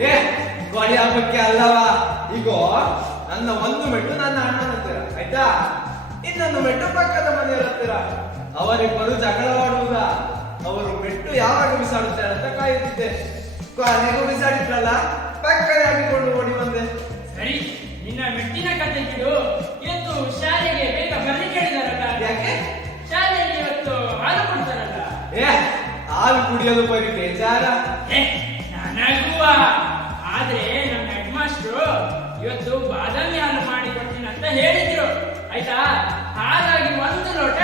ಏ ಗೋಳಿ ಹಬ್ಬಕ್ಕೆ ಅಲ್ಲವಾ? ಈಗ ನನ್ನ ಒಂದು ಮೆಟ್ಟು ನನ್ನ ಅಣ್ಣನ ಹತ್ತಿರ ಆಯ್ತಾ? ಇನ್ನೊಂದು ಮೆಟ್ಟು ಪಕ್ಕದ ಮನೆಯಲ್ಲಿ ಹತ್ತಿರ. ಅವರಿಬ್ಬರು ಜಗಳವಾಡುವುದ. ಅವರು ಮೆಟ್ಟು ಯಾವಾಗ ಬಿಸಾಡುತ್ತಾರೆ ಅಂತ ಕಾಯುತ್ತಿದ್ದೆ. ಕೊನೆಗೂ ಬಿಸಾಡಿದ್ರಲ್ಲ? ಪಕ್ಕದ ಹಾಕಿಕೊಂಡು ಓಡಿ ಬಂದೆ. ಸರಿ ನಿನ್ನ ಮೆಟ್ಟಿನ ಕತೆ ಬಿಡು ಇವತ್ತು ಶಾಲೆಗೆ ಬೇಗ ಬರಲಿ ಕೇಳಿದಾರಲ್ಲ. ಯಾಕೆ? ಶಾಲೆಯಲ್ಲಿ ಇವತ್ತು ಹಾಲು ಕೊಡ್ತಾರಲ್ಲ. ಏ ಹಾಲು ಕುಡಿಯಲು ಬರೀ ಬೇಜಾರ. ಏ, ನನಗುವ. ಆದ್ರೆ ನಮ್ಮ ಹೆಡ್ ಮಾಸ್ಟ್ರು ಇವತ್ತು ಬಾದಾಮಿ ಹಾಲು ಮಾಡಿ ಕೊಡ್ತೀನಿ ಅಂತ ಹೇಳಿದ್ರು. ಆಯ್ತಾ? ಹಾಗಾಗಿ ಒಂದು ಲೋಟ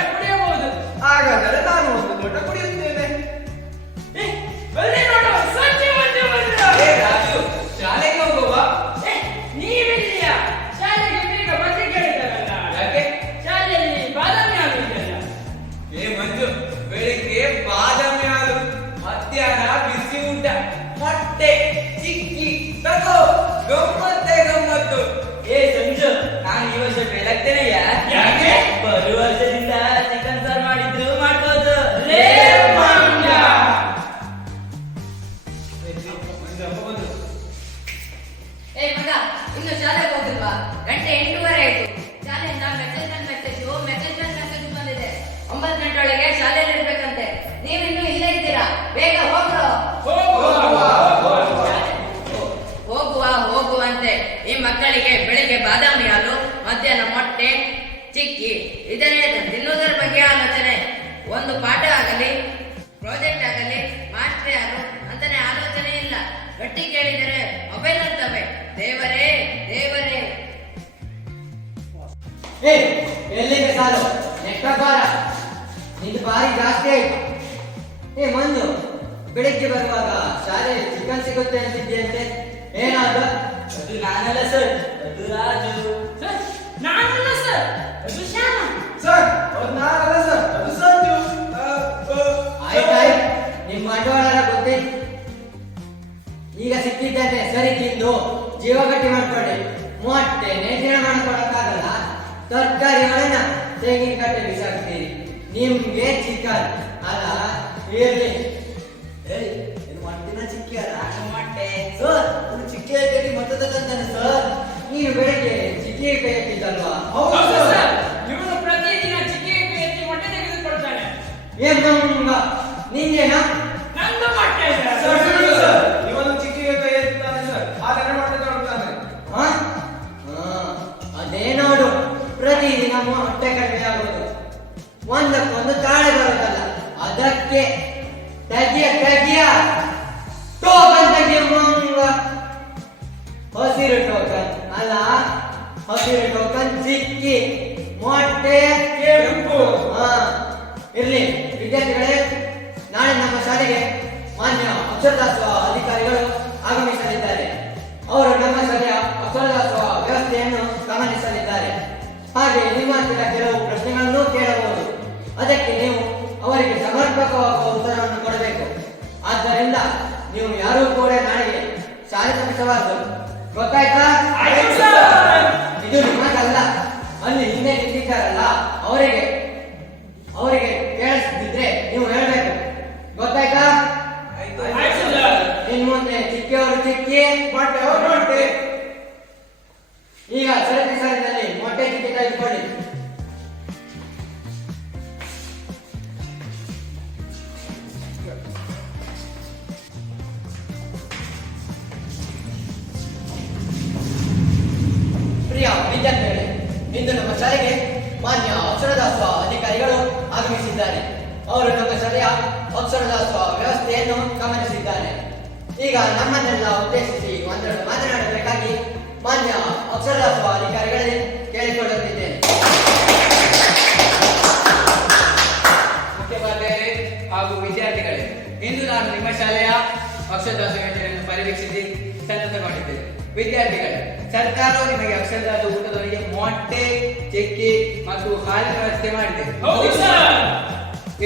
ಬರುವ ವರ್ಷದಿಂದ ಚಿಕನ್ ಸಾರ್ ಮಾಡಿದ್ರು ಮಾಡ್ಬೋದು. ಏ ಮಗ ಇನ್ನು ಶಾಲೆಗೆ ಹೋಗಿಲ್ವಾ? ಗಂಟೆ ಎಂಟೂವರೆ ಆಯ್ತು. ಶಾಲೆಯಿಂದ message and message message and message ಬಂದಿದೆ. ಒಂಬತ್ತು ಒಳಗೆ ಶಾಲೆಯಲ್ಲಿ ಇರ್ಬೇಕಂತೆ ನೀವಿನ್ನೂ ಇಲ್ಲೇ ಇದ್ದೀರಾ? ಬೇಗ ದೇವರೇ ದೇವರೇ. ಏ ಎಲ್ಲಿಗೆ ಸಾಲು ನೆಟ್ಟ ಬಾರ ನಿಂದು ಬಾರಿ ಜಾಸ್ತಿ ಆಯ್ತು. ಏ ಮಂಜು ಬೆಳಿಗ್ಗೆ ಬರುವಾಗ ಶಾಲೆಯಲ್ಲಿ ಚಿಕನ್ ಸಿಗುತ್ತೆ ಅಂತಿದ್ಯಂತೆ ಏನಾದ ಅದು ನಾನಲ್ಲ ಸರ್. ಅದು ರಾಜು. ಸರ್, ನಾನಲ್ಲ ಸರ್. ಅದು ಶ್ಯಾಮ. ಸರ್ ಅದು ನಾನಲ್ಲ ಸರ್. ಅದು ಸಂಜು. ಆಯ್ತಾಯ್ತು ನಿಮ್ಮ ಅಡ್ವಾಳರ ಗೊತ್ತೇ ಈಗ ಸಿಕ್ಕಿದ್ದೇನೆ ಸರಿ ತಿಂದು. ಜೀವ ಗಟ್ಟಿ ಮಾಡ್ಕೊಳ್ಳಿ ಮೊಟ್ಟೆ ನೇಜಿನ ಮಾಡ್ಕೊಳಕ್ಕಾಗಲ್ಲ ತರಕಾರಿ ತೆಂಗಿನ ತೆಂಗಿನಕಟ್ಟೆ ಬಿಸಾಕ್ತೀರಿ. ನಿಮ್ಗೆ ಚಿಕ್ಕ ಅಲ್ಲ ಇರ್ಲಿ ಮೊಟ್ಟಿನ ಚಿಕ್ಕಿ ಮೊಟ್ಟೆ ಸರ್ ಅದು ಚಿಕ್ಕಿ ಸರ್. ನೀನು ಬೆಳಿಗ್ಗೆ ಹೌದು ಸರ್. ಇವನು ಪ್ರತಿದಿನ ಚಿಕ್ಕಿ ಎತ್ತಿ ಮೊಟ್ಟೆ ತೆಗೆದುಕೊಳ್ತಾನೆ. ಏನ್ ಮಂಗ ನಿಂದೇನಾ ನಂದು ಒಂದಕ್ಕೊಂದು ತಾಳೆ ಬರೋದಲ್ಲ ಅದಕ್ಕೆ ತಗಿಯ ತಗಿಯ. ಟೋಕನ್ ತೆಗಿಯ ಮಂಗ. ಹಸಿರು ಟೋಕನ್ ಅಲ್ಲ? ಹಸಿರು ಟೋಕನ್ ಸಿಕ್ಕಿ ಮೊಟ್ಟೆ ಕೆಂಪು. ಹಾ. ಇರ್ಲಿ ವಿದ್ಯಾರ್ಥಿಗಳೇ ನಾಳೆ ನಮ್ಮ ಶಾಲೆಗೆ ಮಾನ್ಯ ಅಕ್ಷರದಾಸೋಹ ಅಧಿಕಾರಿಗಳು ಆಗಮಿಸಲಿದ್ದಾರೆ. ಅವರು ನಮ್ಮ ಶಾಲೆಯ ಅಕ್ಷರದಾಸೋಹ ವ್ಯವಸ್ಥೆಯನ್ನು ಗಮನಿಸಲಿದ್ದಾರೆ. ಹಾಗೆ ನಿಮ್ಮ ಕೆಲವು ಪ್ರಶ್ನೆಗಳನ್ನು ಕೇಳಬಹುದು. ಅದಕ್ಕೆ ನೀವು ಅವರಿಗೆ ಸಮರ್ಪಕವಾದ ಉತ್ತರವನ್ನು ಕೊಡಬೇಕು. ಆದ್ದರಿಂದ ನೀವು ಯಾರೂ ಕೂಡ ನಾಳೆಗೆ ಶಾಲೆ ತಪ್ಪಿಸಬಾರದು ಗೊತ್ತಾಯ್ತಾ. ಇದು ನಿಮಗಲ್ಲ. ಅಲ್ಲಿ ಹಿಂದೆ ನಿಂತಿದ್ದಾರಲ್ಲ ಅವರಿಗೆ ಅವರಿಗೆ ಕೇಳಿಸ್ತಿದ್ರೆ ನೀವು ಹೇಳಬೇಕು. ಗೊತ್ತಾಯ್ತಾ. ಇನ್ ಮುಂದೆ ಚಿಕ್ಕಿಯವರು ಚಿಕ್ಕಿ ಮೊಟ್ಟೆ. ಶಾಲೆಗೆ ಮಾನ್ಯ ಅಕ್ಷರದಾಸ ಅಧಿಕಾರಿಗಳು ಆಗಮಿಸಿದ್ದಾರೆ. ಅವರು ನಮ್ಮ ಶಾಲೆಯ ಅಕ್ಷರದಾಸ ವ್ಯವಸ್ಥೆಯನ್ನು ಗಮನಿಸಿದ್ದಾರೆ. ಈಗ ನಮ್ಮನ್ನೆಲ್ಲ ಉದ್ದೇಶಿಸಿ ಒಂದೆರಡು ಮಾತನಾಡಬೇಕಾಗಿ ಮಾನ್ಯ ಅಕ್ಷರದಾಸ ಅಧಿಕಾರಿಗಳೇ ಕೇಳಿಕೊಳ್ಳುತ್ತಿದ್ದೇನೆ. ಮುಖ್ಯೋಪಾಧ್ಯಾಯರೇ ಹಾಗೂ ವಿದ್ಯಾರ್ಥಿಗಳೇ, ಇಂದು ನಾನು ನಿಮ್ಮ ಶಾಲೆಯ ಅಕ್ಷರದಾಸ ಯೋಜನೆಯನ್ನು ಪರಿವೀಕ್ಷಿಸಿ ಸನ್ನದ್ಧಗೊಂಡಿದ್ದೇನೆ. ವಿದ್ಯಾರ್ಥಿಗಳೇ ಸರ್ಕಾರವು ನಿಮಗೆ ಅಕ್ಷರದಾಸ ಊಟದೊಂದಿಗೆ ಮೊಟ್ಟೆ ಚೆಕ್ಕಿ ಮತ್ತು ಹಾಲಿನ ವ್ಯವಸ್ಥೆ ಮಾಡಿದೆ.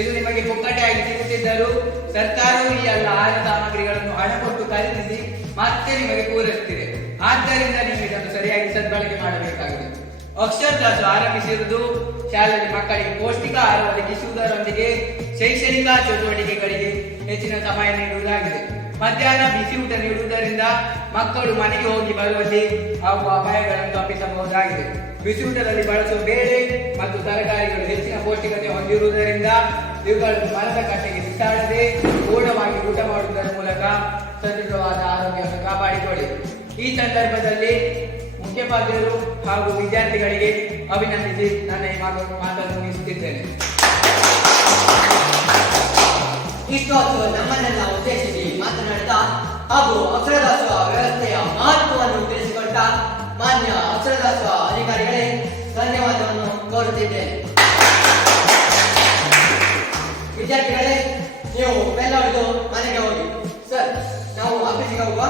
ಇದು ನಿಮಗೆ ಪುಕ್ಕಟೆಯಾಗಿ ಸಿಗುತ್ತಿದ್ದರೂ ಸರ್ಕಾರವು ಈ ಎಲ್ಲ ಆಹಾರ ಸಾಮಗ್ರಿಗಳನ್ನು ಹಣ ಕೊಟ್ಟು ಖರೀದಿಸಿ ಮತ್ತೆ ನಿಮಗೆ ಪೂರೈಸುತ್ತಿದೆ. ಆದ್ದರಿಂದ ನೀವು ಇದನ್ನು ಸರಿಯಾಗಿ ಸದ್ಬಳಕೆ ಮಾಡಬೇಕಾಗಿದೆ. ಅಕ್ಷರದಾಸು ಆರಂಭಿಸಿರುವುದು ಶಾಲೆಯಲ್ಲಿ ಮಕ್ಕಳಿಗೆ ಪೌಷ್ಟಿಕ ಆಹಾರ ಒದಗಿಸುವುದರೊಂದಿಗೆ ಶೈಕ್ಷಣಿಕ ಚಟುವಟಿಕೆಗಳಿಗೆ ಹೆಚ್ಚಿನ ಸಮಯ ನೀಡುವುದಾಗಿದೆ. ಮಧ್ಯಾಹ್ನ ಬಿಸಿ ಊಟ ನೀಡುವುದರಿಂದ ಮಕ್ಕಳು ಮನೆಗೆ ಹೋಗಿ ಬರುವಲ್ಲಿ ಹಾಗೂ ಅಪಾಯಗಳನ್ನು ತಪ್ಪಿಸಬಹುದಾಗಿದೆ. ಬಿಸಿ ಊಟದಲ್ಲಿ ಬಳಸುವ ಬೇಳೆ ಮತ್ತು ತರಕಾರಿಗಳು ಹೆಚ್ಚಿನ ಪೌಷ್ಟಿಕತೆ ಹೊಂದಿರುವುದರಿಂದ ಇವುಗಳನ್ನು ಮರದ ಕಟ್ಟೆಗೆ ಬಿಸಾಡದೆ ಪೂರ್ಣವಾಗಿ ಊಟ ಮಾಡುವುದರ ಮೂಲಕ ಸದೃಢವಾದ ಆರೋಗ್ಯವನ್ನು ಕಾಪಾಡಿಕೊಳ್ಳಿ. ಈ ಸಂದರ್ಭದಲ್ಲಿ ಮುಖ್ಯೋಪಾಧ್ಯಾಯರು ಹಾಗೂ ವಿದ್ಯಾರ್ಥಿಗಳಿಗೆ ಅಭಿನಂದಿಸಿ ನನ್ನ ಈ ಮಾತು ಮಾತನ್ನು ಮುಗಿಸುತ್ತಿದ್ದೇನೆ. ಇಷ್ಟೊತ್ತು ನಮ್ಮನ್ನೆಲ್ಲ ಉದ್ದೇಶಿಸಿ ಮಾತನಾಡಿದ ಹಾಗೂ ಅಕ್ಷರದಾಸೋಹ ವ್ಯವಸ್ಥೆಯ ಮಹತ್ವವನ್ನು ತಿಳಿಸಿಕೊಟ್ಟ ಮಾನ್ಯ ಅಕ್ಷರದಾಸೋಹ ಅಧಿಕಾರಿಗಳೇ, ಧನ್ಯವಾದವನ್ನು ಕೋರುತ್ತಿದ್ದೇನೆ. ವಿದ್ಯಾರ್ಥಿಗಳೇ, ನೀವು ಬೆಲ್ಲ ಹೊಡೆದು ಮನೆಗೆ ಹೋಗಿ. ಸರ್, ನಾವು ಆಫೀಸಿಗೆ ಹೋಗುವ.